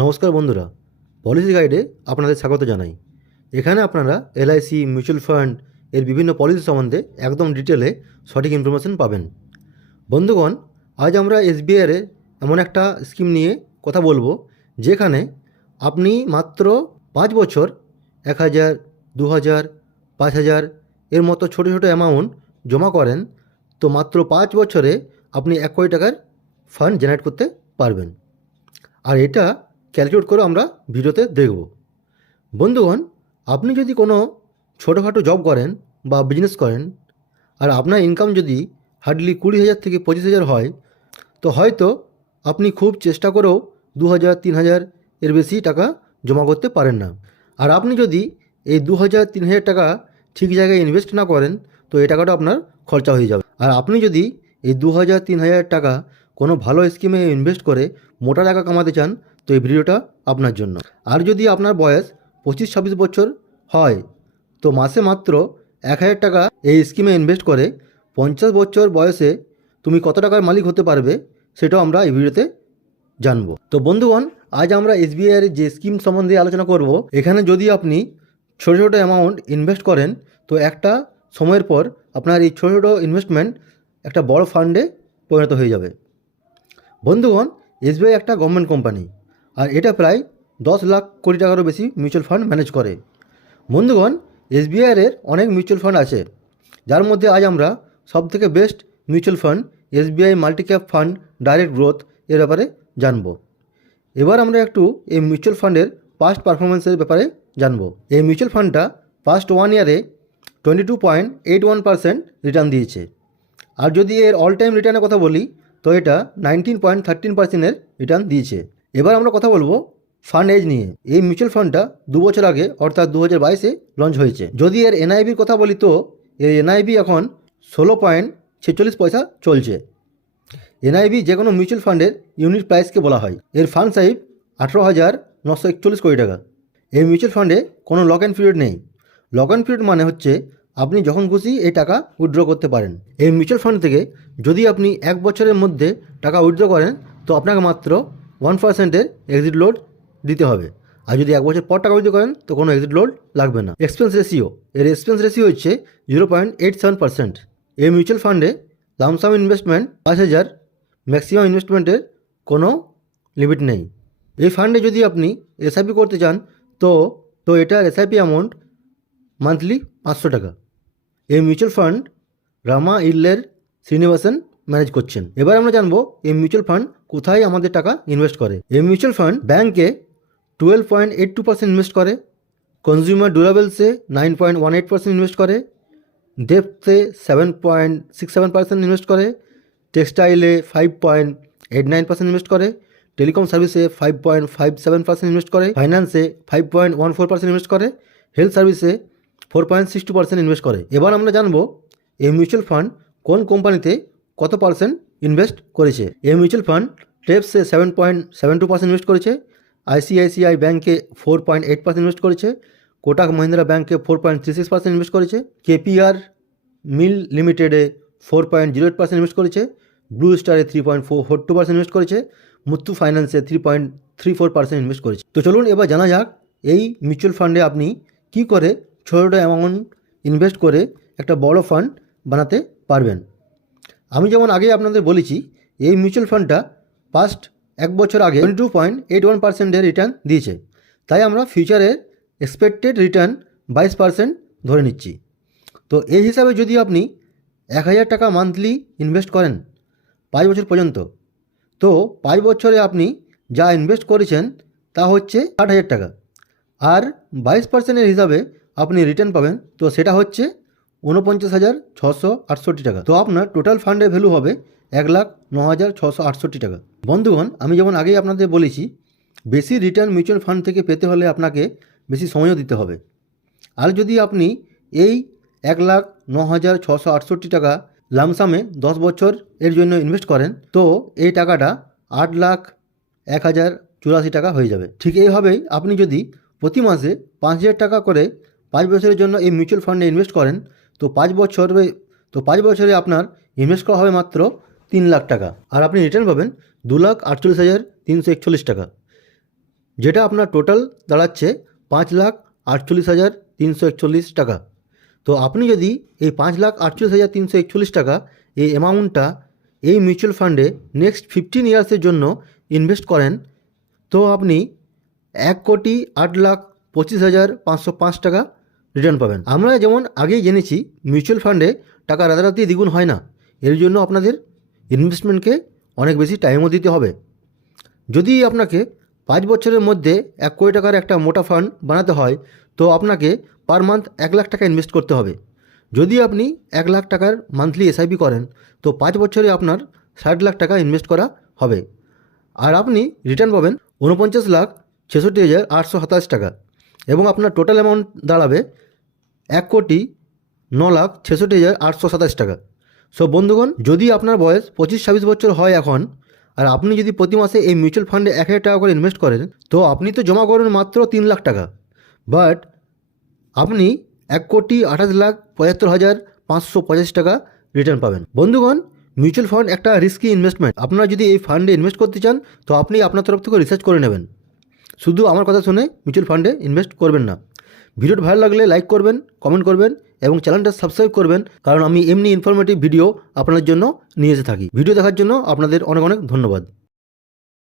নমস্কার বন্ধুরা, পলিসি গাইডে আপনাদের স্বাগত জানাই। এখানে আপনারা এলআইসি, মিউচুয়াল ফান্ড এর বিভিন্ন পলিসি সম্বন্ধে একদম ডিটেলে সঠিক ইনফরমেশন পাবেন। বন্ধুগণ, আজ আমরা এসবিআইয়ের এমন একটা স্কিম নিয়ে কথা বলবো, যেখানে আপনি মাত্র 5 বছর 1,000, 2,000, 5,000 এর মতো ছোটো ছোটো অ্যামাউন্ট জমা করেন, তো মাত্র 5 বছরে আপনি 1 কোটি টাকার ফান্ড জেনারেট করতে পারবেন। আর এটা ক্যালকুলেট করে আমরা ভিডিওতে দেখব। বন্ধুগণ, আপনি যদি কোনো ছোটোখাটো জব করেন বা বিজনেস করেন, আর আপনার ইনকাম যদি হার্ডলি 20,000 থেকে 25,000 হয়, তো হয়তো আপনি খুব চেষ্টা করেও 2,000, 3,000 এর বেশি টাকা জমা করতে পারেন না। আর আপনি যদি এই 2,000, 3,000 টাকা ঠিক জায়গায় ইনভেস্ট না করেন, তো এই টাকাটা আপনার খরচা হয়ে যাবে। আর আপনি যদি এই 2,000, 3,000 টাকা কোনো ভালো স্কিমে ইনভেস্ট করে মোটা টাকা কামাতে চান, তো এই ভিডিওটা আপনার জন্য। আর যদি আপনার বয়স 25-26 বছর হয়, তো মাসে মাত্র 1,000 টাকা এই স্কিমে ইনভেস্ট করে 50 বছর বয়সে তুমি কত টাকার মালিক হতে পারবে, সেটাও আমরা এই ভিডিওতে জানবো। তো বন্ধুগণ, আজ আমরা এসবিআইয়ের যে স্কিম সম্বন্ধে আলোচনা করব। এখানে যদি আপনি ছোটো ছোটো অ্যামাউন্ট ইনভেস্ট করেন, তো একটা সময়ের পর আপনার এই ছোটো ছোটো ইনভেস্টমেন্ট একটা বড় ফান্ডে পরিণত হয়ে যাবে। বন্ধুগণ, এসবিআই একটা গভর্নমেন্ট কোম্পানি, আর এটা প্রায় 10 লাখ কোটি টাকারও বেশি মিউচুয়াল ফান্ড ম্যানেজ করে। বন্ধুগণ, এসবিআইয়ের অনেক মিউচুয়াল ফান্ড আছে, যার মধ্যে আজ আমরা সবথেকে best mutual fund SBI multi cap fund direct growth এর ব্যাপারে জানব। এবার আমরা একটু এই মিউচুয়াল ফান্ডের পাস্ট পারফরমেন্সের ব্যাপারে জানব। এই মিউচুয়াল ফান্ডটা ফার্স্ট 1 ইয়ারে 22.81% রিটার্ন দিয়েছে। আর যদি এর অল টাইম রিটার্নের কথা বলি, তো এটা 19.13%-এর রিটার্ন দিয়েছে। এবার আমরা কথা বলবো ফান্ড এজ নিয়ে। এই মিউচুয়াল ফান্ডটা 2 বছর আগে অর্থাৎ 2022-এ লঞ্চ হয়েছে। যদি এর এনআইবির কথা বলি, তো এর এনআইবি এখন 16.46 পয়সা চলছে। এনআইবি যে কোনো মিউচুয়াল ফান্ডের ইউনিট প্রাইসকে বলা হয়। এর ফান্ড সাইজ 18,941 কোটি টাকা। এই মিউচুয়াল ফান্ডে কোনো লক অ্যান্ড পিরিয়ড নেই। লক অ্যান্ড পিরিয়ড মানে হচ্ছে আপনি যখন খুশি এই টাকা উইথড্র করতে পারেন। এই মিউচুয়াল ফান্ড থেকে যদি আপনি 1 বছরের মধ্যে টাকা উইথড্র করেন, তো আপনাকে মাত্র 1%-এর এক্সিট লোড দিতে হবে। আর যদি 1 বছর পর টাকা উইথড্র করেন, তো কোনো এক্সিট লোড লাগবে না। এক্সপেন্স রেশিও, এর এক্সপেন্স রেশিও হচ্ছে 0.87%। এই মিউচুয়াল ফান্ডে লামসাম ইনভেস্টমেন্ট 5,000, ম্যাক্সিমাম ইনভেস্টমেন্টের কোনো লিমিট নেই। এই ফান্ডে যদি আপনি এসআইপি করতে চান, তো এটার এসআইপি অ্যামাউন্ট মান্থলি 500 টাকা। এই মিউচুয়াল ফান্ড রামা ইল্লের শ্রীনিবাসন ম্যানেজ করছেন। এবার আমরা জানবো এই মিউচুয়াল ফান্ড কোথায় আমাদের টাকা ইনভেস্ট করে। এই মিউচুয়াল ফান্ড ব্যাংকে 12.82% ইনভেস্ট করে, কনজিউমার ডিউরেবলসে 9.18% ইনভেস্ট করে, ডেপ্থে 7.67% ইনভেস্ট করে, টেক্সটাইলে 5.89% ইনভেস্ট করে, টেলিকম সার্ভিসে 5.57% ইনভেস্ট করে, ফাইন্যান্সে 5.14% ইনভেস্ট করে, হেলথ সার্ভিসে 4.62% ইনভেস্ট করে। এবার আমরা জানবো এই মিউচুয়াল ফান্ড কোন কোম্পানিতে কত পার্সেন্ট ইনভেস্ট করেছে। এই মিউচুয়াল ফান্ড টেপসে 7.72% ইনভেস্ট করেছে, আইসিআইসিআই ব্যাঙ্কে 4.8% ইনভেস্ট করেছে, কোটাক মহিন্দ্রা ব্যাঙ্কে 4.36% ইনভেস্ট করেছে, কেপিআর মিল লিমিটেডে 4.08% ইনভেস্ট করেছে, ব্লু স্টারে 3.42% ইনভেস্ট করেছে, মুথুট ফাইন্যান্সে 3.34% ইনভেস্ট করেছে। তো চলুন এবার জানা যাক এই মিউচুয়াল ফান্ডে আপনি কী করে ছোটো অ্যামাউন্ট ইনভেস্ট করে একটা বড় ফান্ড বানাতে পারবেন। আমি যেমন আগে আপনাদের বলেছি, এই মিউচুয়াল ফান্ডটা পাস্ট 1 বছর আগে 22.81%-এর রিটার্ন দিয়েছে। তাই আমরা ফিউচারের এক্সপেক্টেড রিটার্ন 22% ধরে নিচ্ছি। তো এই হিসাবে যদি আপনি 1,000 টাকা মান্থলি ইনভেস্ট করেন 5 বছর পর্যন্ত, তো 5 বছরে আপনি যা ইনভেস্ট করেছেন তা হচ্ছে 60,000 টাকা। আর 22%-এর হিসাবে আপনি রিটার্ন পাবেন, তো সেটা হচ্ছে 49,668 টাকা। তো আপনার টোটাল ফান্ডের ভ্যালু হবে 1,09,668 টাকা। বন্ধুগণ, আমি যেমন আগেই আপনাদের বলেছি, বেশি রিটার্ন মিউচুয়াল ফান্ড থেকে পেতে হলে আপনাকে বেশি সময়ও দিতে হবে। আর যদি আপনি এই 1,09,668 টাকা লামসামে 10 বছর এর জন্য ইনভেস্ট করেন, তো এই টাকাটা 8,01,084 টাকা হয়ে যাবে। ঠিক এইভাবেই আপনি যদি প্রতি মাসে 5,000 টাকা করে 5 বছরের জন্য এই মিউচুয়াল ফান্ডে ইনভেস্ট করেন, তো 5 বছরে আপনার ইনভেস্ট করা হবে মাত্র 3 লাখ টাকা, আর আপনি রিটার্ন পাবেন 2,48,341 টাকা। যেটা আপনার টোটাল দাঁড়াচ্ছে 5,48,341 টাকা। তো আপনি যদি এই 5,48,341 টাকা এই অ্যামাউন্টটা এই মিউচুয়াল ফান্ডে নেক্সট 15 ইয়ার্সের জন্য ইনভেস্ট করেন, তো আপনি 1,08,25,505 টাকা রিটার্ন পাবেন। আমরা যেমন আগেই জেনেছি মিউচুয়াল ফান্ডে টাকা রাতারাতি দ্বিগুণ হয় না, এর জন্য আপনাদের ইনভেস্টমেন্টকে অনেক বেশি টাইমও দিতে হবে। যদি আপনাকে 5 বছরের মধ্যে 1 কোটি টাকার একটা মোটা ফান্ড বানাতে হয়, তো আপনাকে পার মান্থ 1 লাখ টাকা ইনভেস্ট করতে হবে। যদি আপনি 1 লাখ টাকার মান্থলি এসআইপি করেন, তো 5 বছরে আপনার 60 লাখ টাকা ইনভেস্ট করা হবে, আর আপনি রিটার্ন পাবেন 49,66,827 টাকা, এবং আপনার টোটাল অ্যামাউন্ট দাঁড়াবে 1,09,66,827 টাকা। সো বন্ধুগণ, যদি আপনার বয়স 25-26 বছর হয় এখন, আর আপনি যদি প্রতি মাসে এই মিউচুয়াল ফান্ডে 1,000 টাকা করে ইনভেস্ট করেন, তো আপনি তো জমা করবেন মাত্র 3 লাখ টাকা, বাট আপনি 1,28,75,585 টাকা রিটার্ন পাবেন। বন্ধুগণ, মিউচুয়াল ফান্ড একটা রিস্কি ইনভেস্টমেন্ট। আপনারা যদি এই ফান্ডে ইনভেস্ট করতে চান, তো আপনি আপনার তরফ থেকে রিসার্চ করে নেবেন। শুধু আমার কথা শুনে মিউচুয়াল ফান্ডে ইনভেস্ট করবেন না। ভিডিওটা ভালো লাগলে লাইক করবেন, কমেন্ট করবেন এবং চ্যানেলটা সাবস্ক্রাইব করবেন, কারণ আমি এমনি ইনফরমেটিভ ভিডিও আপনাদের জন্য নিয়ে এসে থাকি। ভিডিও দেখার জন্য আপনাদের অনেক অনেক ধন্যবাদ।